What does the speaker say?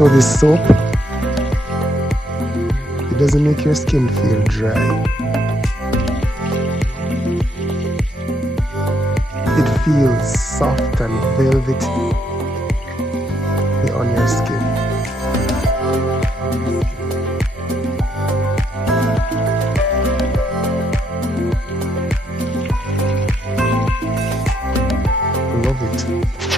So this soap, it doesn't make your skin feel dry. It feels soft and velvety on your skin. Love it.